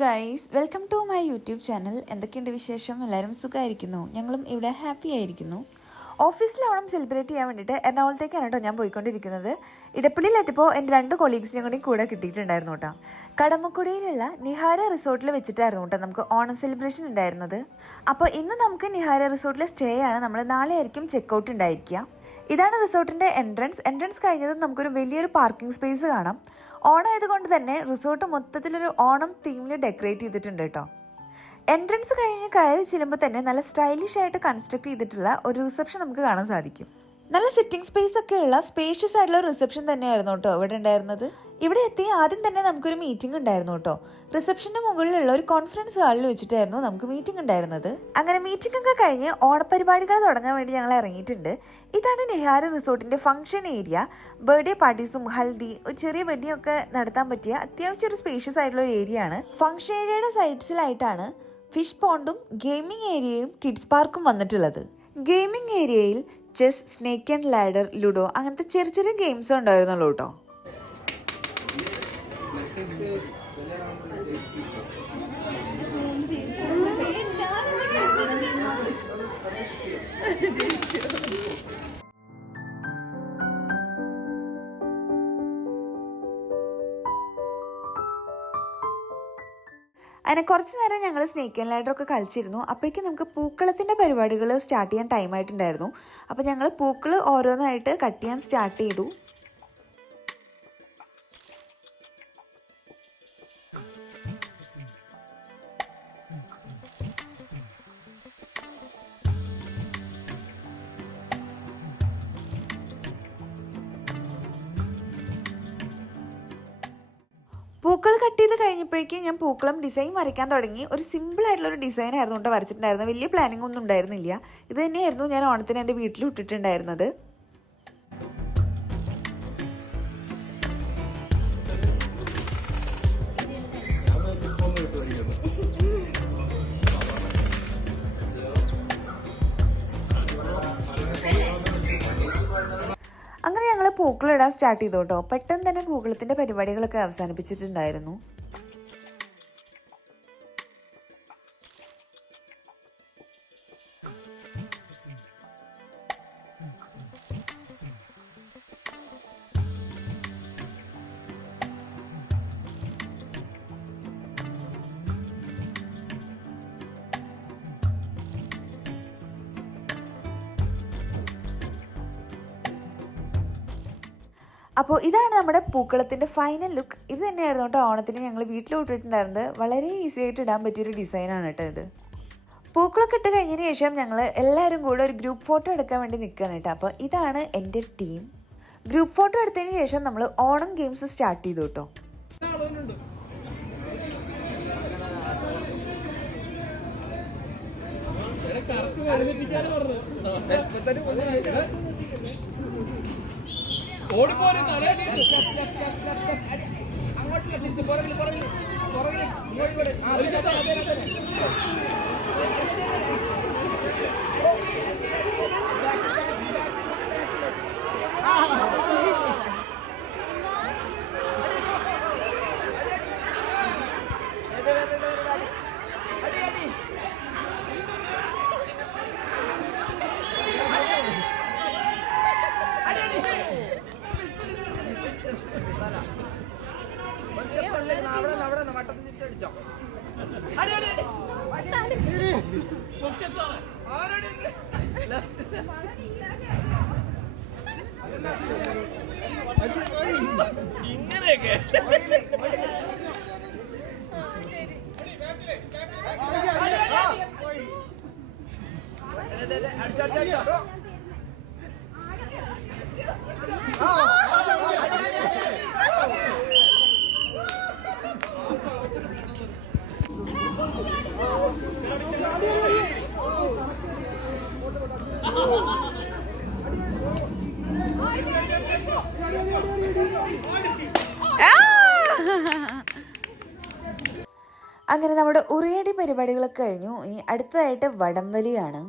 Guys, welcome to my YouTube channel. എന്തൊക്കെയുണ്ട് വിശേഷം? എല്ലാവരും സുഖമായിരിക്കുന്നു. ഞങ്ങളും ഇവിടെ ഹാപ്പി ആയിരിക്കുന്നു. ഓഫീസിൽ ഓണം സെലിബ്രേറ്റ് ചെയ്യാൻ വേണ്ടിയിട്ട് എറണാകുളത്തേക്കാണ് കേട്ടോ ഞാൻ പോയിക്കൊണ്ടിരിക്കുന്നത്. ഇടപ്പള്ളിയിലെത്തിയപ്പോൾ എൻ്റെ 2 കൊളീഗ്സിനെയും കൂടെ കിട്ടിയിട്ടുണ്ടായിരുന്നു കേട്ടോ. കടമക്കുടിയിലുള്ള നിഹാര റിസോർട്ടിൽ വെച്ചിട്ടായിരുന്നു കേട്ടോ നമുക്ക് ഓണം സെലിബ്രേഷൻ ഉണ്ടായിരുന്നത്. അപ്പോൾ ഇന്ന് നമുക്ക് നിഹാര റിസോർട്ടിൽ സ്റ്റേ ആണ്. നമ്മൾ നാളെ ആയിരിക്കും ചെക്കൗട്ട് ഉണ്ടായിരിക്കുക. ഇതാണ് റിസോർട്ടിൻ്റെ എൻട്രൻസ് കഴിഞ്ഞതും നമുക്കൊരു വലിയൊരു പാർക്കിംഗ് സ്പേസ് കാണാം. ഓണം ആയതുകൊണ്ട് തന്നെ റിസോർട്ട് മൊത്തത്തിലൊരു ഓണം തീമിൽ ഡെക്കറേറ്റ് ചെയ്തിട്ടുണ്ട് കേട്ടോ. എൻട്രൻസ് കഴിഞ്ഞ് കയറി ചെല്ലുമ്പോൾ തന്നെ നല്ല സ്റ്റൈലിഷ് ആയിട്ട് കൺസ്ട്രക്ട് ചെയ്തിട്ടുള്ള ഒരു റിസപ്ഷൻ നമുക്ക് കാണാൻ സാധിക്കും. നല്ല സിറ്റിംഗ് സ്പേസ് ഒക്കെ ഉള്ള സ്പേഷ്യസ് ആയിട്ടുള്ള റിസപ്ഷൻ തന്നെയായിരുന്നു കേട്ടോ ഇവിടെ ഉണ്ടായിരുന്നത്. ഇവിടെ എത്തി ആദ്യം തന്നെ നമുക്കൊരു മീറ്റിംഗ് ഉണ്ടായിരുന്നു കേട്ടോ. റിസപ്ഷന്റെ മുകളിലുള്ള ഒരു കോൺഫറൻസ് ഹാളിൽ വെച്ചിട്ടായിരുന്നു നമുക്ക് മീറ്റിംഗ് ഉണ്ടായിരുന്നത്. അങ്ങനെ മീറ്റിംഗ് ഒക്കെ കഴിഞ്ഞ് ഓണപരിപാടികൾ തുടങ്ങാൻ വേണ്ടി ഞങ്ങൾ ഇറങ്ങിയിട്ടുണ്ട്. ഇതാണ് നിഹാര റിസോർട്ടിന്റെ ഫംഗ്ഷൻ ഏരിയ. ബർത്ത്ഡേ പാർട്ടീസും ഹൽദി, ഒരു ചെറിയ വെഡിങ് ഒക്കെ നടത്താൻ പറ്റിയ അത്യാവശ്യം ഒരു സ്പേഷ്യസ് ആയിട്ടുള്ള ഒരു ഏരിയ ആണ്. ഫംഗ്ഷൻ ഏരിയയുടെ സൈഡ്സിലായിട്ടാണ് ഫിഷ് പോണ്ടും ഗെയിമിംഗ് ഏരിയയും കിഡ്സ് പാർക്കും വന്നിട്ടുള്ളത്. ഗെയിമിംഗ് ഏരിയയിൽ chess, snake and ladder, ludo അങ്ങനത്തെ ചെറിയ ചെറിയ ഗെയിംസ് ഉണ്ടായിരുന്നുള്ളൂ കേട്ടോ. അങ്ങനെ കുറച്ച് നേരം ഞങ്ങൾ സ്നേക്ക് ആൻഡ് ലാഡർ ഒക്കെ കളിച്ചിരുന്നു. അപ്പോഴേക്കും നമുക്ക് പൂക്കളത്തിൻ്റെ പരിപാടികൾ സ്റ്റാർട്ട് ചെയ്യാൻ ടൈം ആയിട്ടുണ്ടായിരുന്നു. അപ്പോൾ ഞങ്ങൾ പൂക്കൾ ഓരോന്നായിട്ട് കട്ട് ചെയ്യാൻ സ്റ്റാർട്ട് ചെയ്തു. പൂക്കൾ കട്ട് ചെയ്ത് കഴിഞ്ഞപ്പോഴേക്കും ഞാൻ പൂക്കളം ഡിസൈൻ വരയ്ക്കാൻ തുടങ്ങി. ഒരു സിമ്പിൾ ആയിട്ടുള്ള ഒരു ഡിസൈൻ ആയിരുന്നു കേട്ടോ വരച്ചിട്ടുണ്ടായിരുന്നത്. വലിയ പ്ലാനിങ് ഒന്നും ഉണ്ടായിരുന്നില്ല. ഇത് തന്നെയായിരുന്നു ഞാൻ ഓണത്തിന് എൻ്റെ വീട്ടിൽ ഇട്ടിട്ടുണ്ടായിരുന്നത്. അങ്ങനെ ഞങ്ങൾ പൂക്കളിടാൻ സ്റ്റാർട്ട് ചെയ്തു കേട്ടോ. പെട്ടെന്ന് തന്നെ പൂക്കളത്തിൻ്റെ പരിപാടികളൊക്കെ അവസാനിപ്പിച്ചിട്ടുണ്ടായിരുന്നു. അപ്പോൾ ഇതാണ് നമ്മുടെ പൂക്കളത്തിൻ്റെ ഫൈനൽ ലുക്ക്. ഇത് തന്നെയായിരുന്നു കേട്ടോ ഓണത്തിന് ഞങ്ങൾ വീട്ടിൽ ഇട്ടിട്ടുണ്ടായിരുന്നത്. വളരെ ഈസി ആയിട്ട് ഇടാൻ പറ്റിയൊരു ഡിസൈനാണ് കേട്ടോ ഇത്. പൂക്കളൊക്കെ ഇട്ട് കഴിഞ്ഞതിന് ശേഷം ഞങ്ങൾ എല്ലാവരും കൂടെ ഒരു ഗ്രൂപ്പ് ഫോട്ടോ എടുക്കാൻ വേണ്ടി നിൽക്കുകയാണ് കേട്ടോ. അപ്പോൾ ഇതാണ് എൻ്റെ ടീം. ഗ്രൂപ്പ് ഫോട്ടോ എടുത്തതിന് ശേഷം നമ്മൾ ഓണം ഗെയിംസ് സ്റ്റാർട്ട് ചെയ്തു കേട്ടോ. ഇങ്ങനെയൊക്കെ അങ്ങനെ നമ്മുടെ ഉറിയടി പരിപാടികളൊക്കെ കഴിഞ്ഞു. ഇനി അടുത്തതായിട്ട് വടംവലിയാണ്.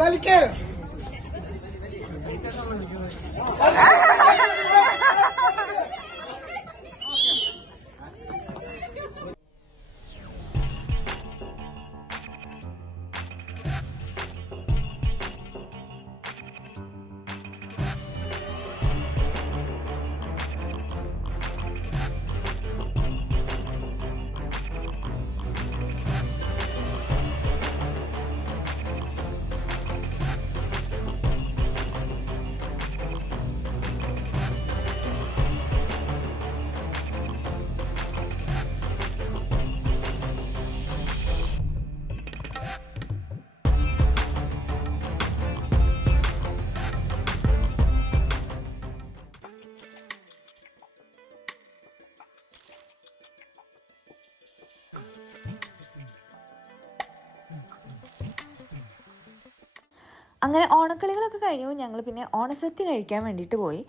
വലിക്കേ അങ്ങനെ ഓണക്കളികളൊക്കെ കഴിഞ്ഞു. ഞങ്ങൾ പിന്നെ ഓണസദ്യ കഴിക്കാൻ വേണ്ടിയിട്ട് പോയി.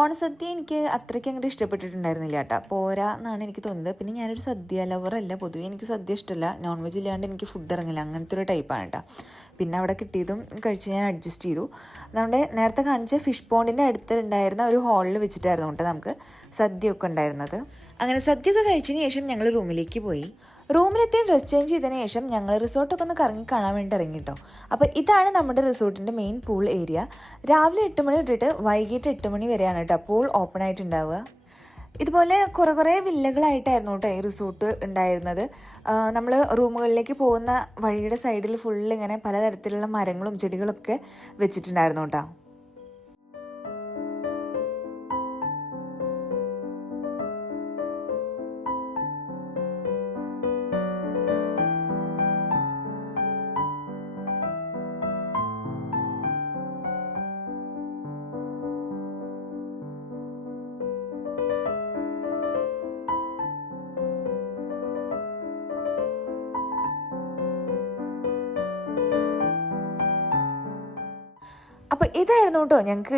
ഓണസദ്യ എനിക്ക് അത്രയ്ക്ക് അങ്ങോട്ട് ഇഷ്ടപ്പെട്ടിട്ടുണ്ടായിരുന്നില്ല കേട്ടോ, പോരാ എന്നാണ് എനിക്ക് തോന്നുന്നത്. പിന്നെ ഞാനൊരു സദ്യ ലവറല്ല, പൊതുവേ എനിക്ക് സദ്യ ഇഷ്ടമല്ല, നോൺ വെജ് ഇല്ലാണ്ട് എനിക്ക് ഫുഡ് ഇറങ്ങില്ല, അങ്ങനത്തെ ഒരു ടൈപ്പാണ് കേട്ടോ. പിന്നെ അവിടെ കിട്ടിയതും കഴിച്ച് ഞാൻ അഡ്ജസ്റ്റ് ചെയ്തു. നമ്മുടെ നേരത്തെ കാണിച്ച ഫിഷ് പോണ്ടിൻ്റെ അടുത്തുണ്ടായിരുന്ന ഒരു ഹാളിൽ വെച്ചിട്ടായിരുന്നു കേട്ടോ നമുക്ക് സദ്യയൊക്കെ ഉണ്ടായിരുന്നത്. അങ്ങനെ സദ്യയൊക്കെ കഴിച്ചതിന് ശേഷം ഞങ്ങൾ റൂമിലേക്ക് പോയി. റൂമിലെത്തി ഡ്രസ് ചേഞ്ച് ചെയ്തതിന് ശേഷം ഞങ്ങൾ റിസോർട്ടൊക്കെ ഒന്ന് കറങ്ങി കാണാൻ വേണ്ടി ഇറങ്ങി കേട്ടോ. അപ്പോൾ ഇതാണ് നമ്മുടെ റിസോർട്ടിൻ്റെ മെയിൻ പൂൾ ഏരിയ. രാവിലെ 8 മണി തൊട്ടിട്ട് വൈകിട്ട് 8 മണി വരെയാണ് കേട്ടോ പൂൾ ഓപ്പൺ ആയിട്ടുണ്ടാവുക. ഇതുപോലെ കുറേ വില്ലകളായിട്ടായിരുന്നു കേട്ടോ ഈ റിസോർട്ട് ഉണ്ടായിരുന്നത്. നമ്മൾ റൂമുകളിലേക്ക് പോകുന്ന വഴിയുടെ സൈഡിൽ ഫുള്ള് ഇങ്ങനെ പലതരത്തിലുള്ള മരങ്ങളും ചെടികളൊക്കെ വെച്ചിട്ടുണ്ടായിരുന്നു കേട്ടോ. അപ്പോൾ ഇതായിരുന്നു കേട്ടോ ഞങ്ങൾക്ക്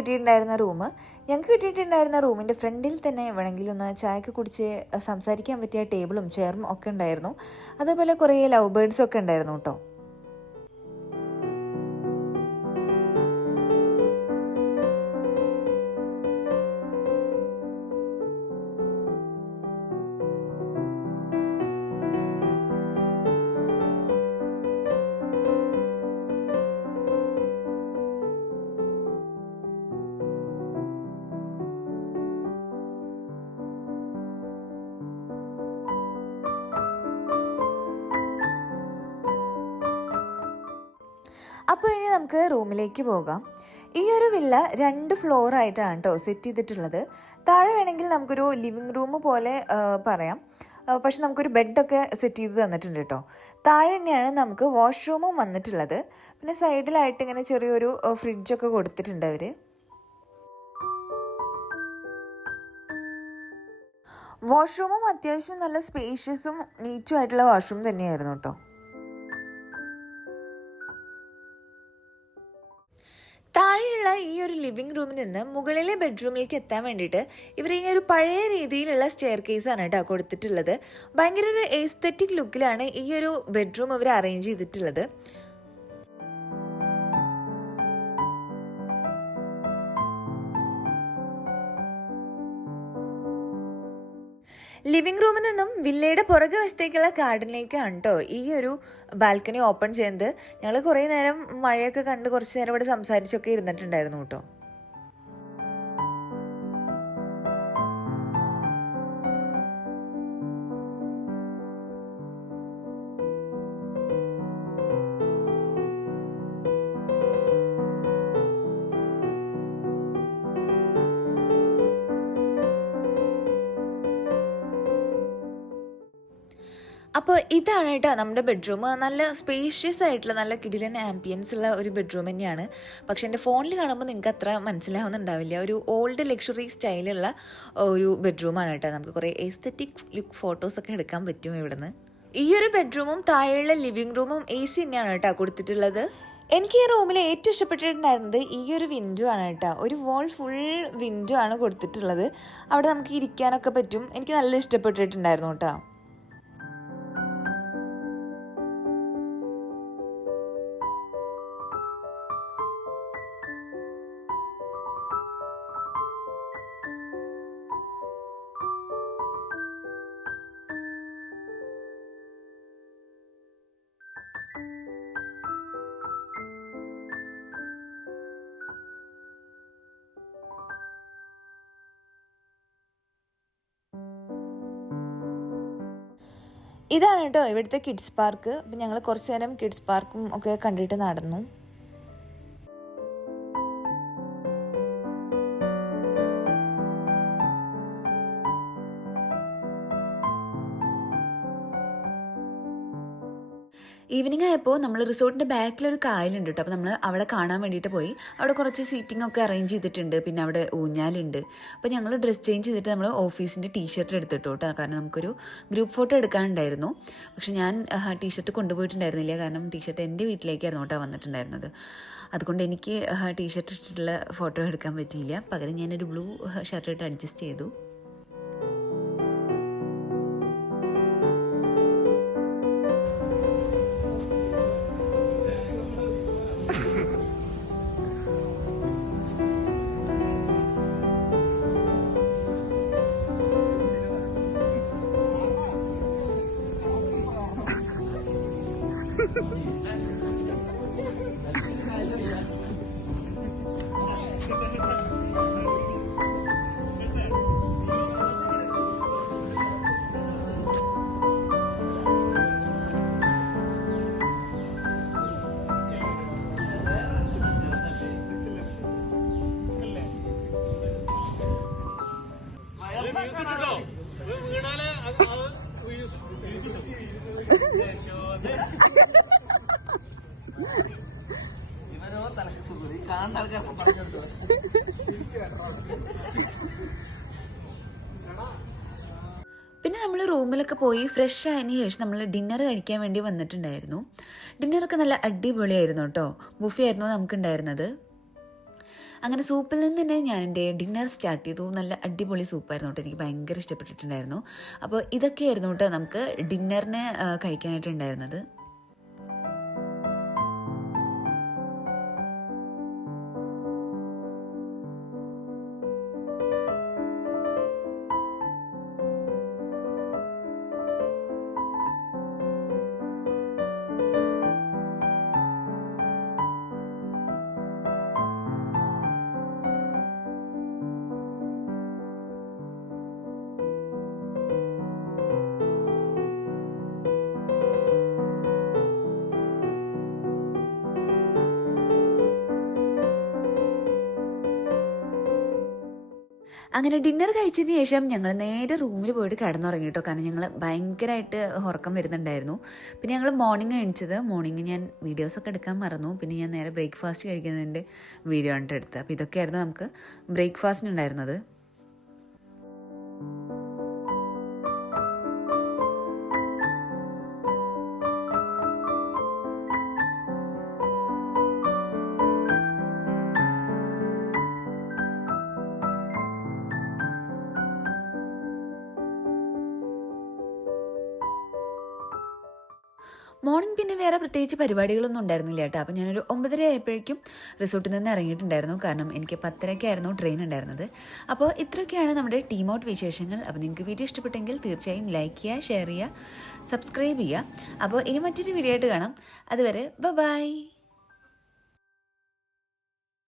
കിട്ടിയിട്ടുണ്ടായിരുന്ന റൂമിൻ്റെ ഫ്രണ്ടിൽ തന്നെ വേണമെങ്കിൽ ഒന്ന് ചായയൊക്കെ കുടിച്ച് സംസാരിക്കാൻ പറ്റിയ ടേബിളും ചെയറും ഒക്കെ ഉണ്ടായിരുന്നു. അതേപോലെ കുറേ ലവ് ബേർഡ്സും ഒക്കെ ഉണ്ടായിരുന്നു കേട്ടോ. അപ്പോൾ ഇനി നമുക്ക് റൂമിലേക്ക് പോകാം. ഈ ഒരു വില്ല 2 ഫ്ലോറായിട്ടാണ് കേട്ടോ സെറ്റ് ചെയ്തിട്ടുള്ളത്. താഴെ വേണമെങ്കിൽ നമുക്കൊരു ലിവിങ് റൂം പോലെ പറയാം, പക്ഷെ നമുക്കൊരു ബെഡൊക്കെ സെറ്റ് ചെയ്ത് തന്നിട്ടുണ്ട് കേട്ടോ. താഴെ തന്നെയാണ് നമുക്ക് വാഷ്റൂമും വന്നിട്ടുള്ളത്. പിന്നെ സൈഡിലായിട്ട് ഇങ്ങനെ ചെറിയൊരു ഫ്രിഡ്ജൊക്കെ കൊടുത്തിട്ടുണ്ട് അവർ. വാഷ്റൂമും അത്യാവശ്യം നല്ല സ്പേഷ്യസും നീറ്റും ആയിട്ടുള്ള വാഷ്റൂം തന്നെയായിരുന്നു കേട്ടോ. താഴെയുള്ള ഈ ഒരു ലിവിങ് റൂമിൽ നിന്ന് മുകളിലെ ബെഡ്റൂമിലേക്ക് എത്താൻ വേണ്ടിയിട്ട് ഇവർ ഈ ഒരു പഴയ രീതിയിലുള്ള സ്റ്റെയർ കേസാണ് കേട്ടോ കൊടുത്തിട്ടുള്ളത്. ഭയങ്കര ഒരു എസ്തെറ്റിക് ലുക്കിലാണ് ഈ ഒരു ബെഡ്റൂം അവർ അറേഞ്ച് ചെയ്തിട്ടുള്ളത്. ലിവിംഗ് റൂമിൽ നിന്നും വില്ലയുടെ പുറകു വശത്തേക്കുള്ള ഗാർഡനിലേക്കാണ് കേട്ടോ ഈ ഒരു ബാൽക്കണി ഓപ്പൺ ചെയ്യുന്നത്. ഞങ്ങൾ കുറേ നേരം മഴയൊക്കെ കണ്ട് കുറച്ച് നേരം ഇവിടെ സംസാരിച്ചൊക്കെ ഇരുന്നിട്ടുണ്ടായിരുന്നു കേട്ടോ. അപ്പോൾ ഇതാണ് കേട്ടോ നമ്മുടെ ബെഡ്റൂം. നല്ല സ്പേഷ്യസ് ആയിട്ടുള്ള നല്ല കിടിലൻ ആംബിയൻസ് ഉള്ള ഒരു ബെഡ്റൂം തന്നെയാണ്. പക്ഷെ എൻ്റെ ഫോണിൽ കാണുമ്പോൾ നിങ്ങൾക്ക് അത്ര മനസ്സിലാവുന്നുണ്ടാവില്ല. ഒരു ഓൾഡ് ലക്ഷറി സ്റ്റൈലുള്ള ഒരു ബെഡ്റൂമാണ് കേട്ടോ. നമുക്ക് കുറേ എസ്തെറ്റിക് ലുക്ക് ഫോട്ടോസൊക്കെ എടുക്കാൻ പറ്റും ഇവിടുന്ന്. ഈ ഒരു ബെഡ്റൂമും താഴെയുള്ള ലിവിങ് റൂമും AC തന്നെയാണ് കേട്ടോ കൊടുത്തിട്ടുള്ളത്. എനിക്ക് ഈ റൂമിൽ ഏറ്റവും ഇഷ്ടപ്പെട്ടിട്ടുണ്ടായിരുന്നത് ഈ ഒരു വിൻഡോ ആണ് കേട്ടോ. ഒരു വാൾ ഫുൾ വിൻഡോ ആണ് കൊടുത്തിട്ടുള്ളത്. അവിടെ നമുക്ക് ഇരിക്കാനൊക്കെ പറ്റും. എനിക്ക് നല്ല ഇഷ്ടപ്പെട്ടിട്ടുണ്ടായിരുന്നു കേട്ടോ. ഇതാണ് കേട്ടോ ഇവിടുത്തെ കിഡ്സ് പാർക്ക്. അപ്പം ഞങ്ങൾ കുറച്ച് നേരം കിഡ്സ് പാർക്കും ഒക്കെ കണ്ടിട്ട് നടന്നു. ഈവനിങ് ആയപ്പോൾ നമ്മൾ റിസോർട്ടിൻ്റെ ബാക്കിലൊരു കായലുണ്ട് കേട്ടോ. അപ്പോൾ നമ്മൾ അവിടെ കാണാൻ വേണ്ടിയിട്ട് പോയി. അവിടെ കുറച്ച് സീറ്റിംഗ് ഒക്കെ അറേഞ്ച് ചെയ്തിട്ടുണ്ട്. പിന്നെ അവിടെ ഊഞ്ഞാലുണ്ട്. അപ്പോൾ ഞങ്ങൾ ഡ്രസ് ചേഞ്ച് ചെയ്തിട്ട് നമ്മൾ ഓഫീസിൻ്റെ ടീഷർട്ട് എടുത്തിട്ടു കേട്ടോ. കാരണം നമുക്കൊരു ഗ്രൂപ്പ് ഫോട്ടോ എടുക്കാനുണ്ടായിരുന്നു. പക്ഷെ ഞാൻ ടീഷർട്ട് കൊണ്ടുപോയിട്ടുണ്ടായിരുന്നില്ല. കാരണം ടീഷർട്ട് എൻ്റെ വീട്ടിലേക്കായിരുന്നു കേട്ടോ വന്നിട്ടുണ്ടായിരുന്നത്. അതുകൊണ്ട് എനിക്ക് ടീഷർട്ട് ഇട്ടിട്ടുള്ള ഫോട്ടോ എടുക്കാൻ പറ്റിയില്ല. പകരം ഞാനൊരു ബ്ലൂ ഷർട്ട് ഇട്ട് അഡ്ജസ്റ്റ് ചെയ്തു. ഇവനോ തലക്ക് സുഖം കാണുന്ന ആൾക്കാരെ പറഞ്ഞോട്ടോ. പിന്നെ നമ്മൾ റൂമിലൊക്കെ പോയി ഫ്രഷ് ആയതിനു ശേഷം നമ്മൾ ഡിന്നർ കഴിക്കാൻ വേണ്ടി വന്നിട്ടുണ്ടായിരുന്നു. ഡിന്നറൊക്കെ നല്ല അടിപൊളിയായിരുന്നു കേട്ടോ. ബുഫേ ആയിരുന്നു നമുക്കുണ്ടായിരുന്നത്. അങ്ങനെ സൂപ്പിൽ നിന്ന് തന്നെ ഞാൻ എൻ്റെ ഡിന്നർ സ്റ്റാർട്ട് ചെയ്തു. നല്ല അടിപൊളി സൂപ്പായിരുന്നു കേട്ടോ. എനിക്ക് ഭയങ്കര ഇഷ്ടപ്പെട്ടിട്ടുണ്ടായിരുന്നു. അപ്പോൾ ഇതൊക്കെയായിരുന്നു കേട്ടോ നമുക്ക് ഡിന്നറിന് കഴിക്കാനായിട്ടുണ്ടായിരുന്നത്. അങ്ങനെ ഡിന്നർ കഴിച്ചതിന് ശേഷം ഞങ്ങൾ നേരെ റൂമിൽ പോയിട്ട് കിടന്നുറങ്ങി കേട്ടോ. കാരണം ഞങ്ങൾ ഭയങ്കരമായിട്ട് ഉറക്കം വരുന്നുണ്ടായിരുന്നു. പിന്നെ ഞങ്ങൾ മോർണിംഗ് എണീച്ചത്. മോർണിംഗ് ഞാൻ വീഡിയോസൊക്കെ എടുക്കാൻ മറന്നു. പിന്നെ ഞാൻ നേരെ ബ്രേക്ക്ഫാസ്റ്റ് കഴിക്കുന്നതിൻ്റെ വീഡിയോ ആണ് എടുത്തത്. അപ്പോൾ ഇതൊക്കെയായിരുന്നു നമുക്ക് ബ്രേക്ക്ഫാസ്റ്റിനുണ്ടായിരുന്നത്. മോർണിംഗ് പിന്നെ വേറെ പ്രത്യേകിച്ച് പരിപാടികളൊന്നും ഉണ്ടായിരുന്നില്ല കേട്ടോ. അപ്പോൾ ഞാനൊരു 9:30 ആയപ്പോഴേക്കും റിസോർട്ടിൽ നിന്ന് ഇറങ്ങിയിട്ടുണ്ടായിരുന്നു. കാരണം എനിക്ക് 10:30 ട്രെയിൻ ഉണ്ടായിരുന്നത്. അപ്പോൾ ഇത്രയൊക്കെയാണ് നമ്മുടെ ടീം ഔട്ട് വിശേഷങ്ങൾ. അപ്പോൾ നിങ്ങൾക്ക് വീഡിയോ ഇഷ്ടപ്പെട്ടെങ്കിൽ തീർച്ചയായും ലൈക്ക് ചെയ്യുക, ഷെയർ ചെയ്യുക, സബ്സ്ക്രൈബ് ചെയ്യുക. അപ്പോൾ ഇനി മറ്റൊരു വീഡിയോ ആയിട്ട് കാണാം. അതുവരെ ബൈ.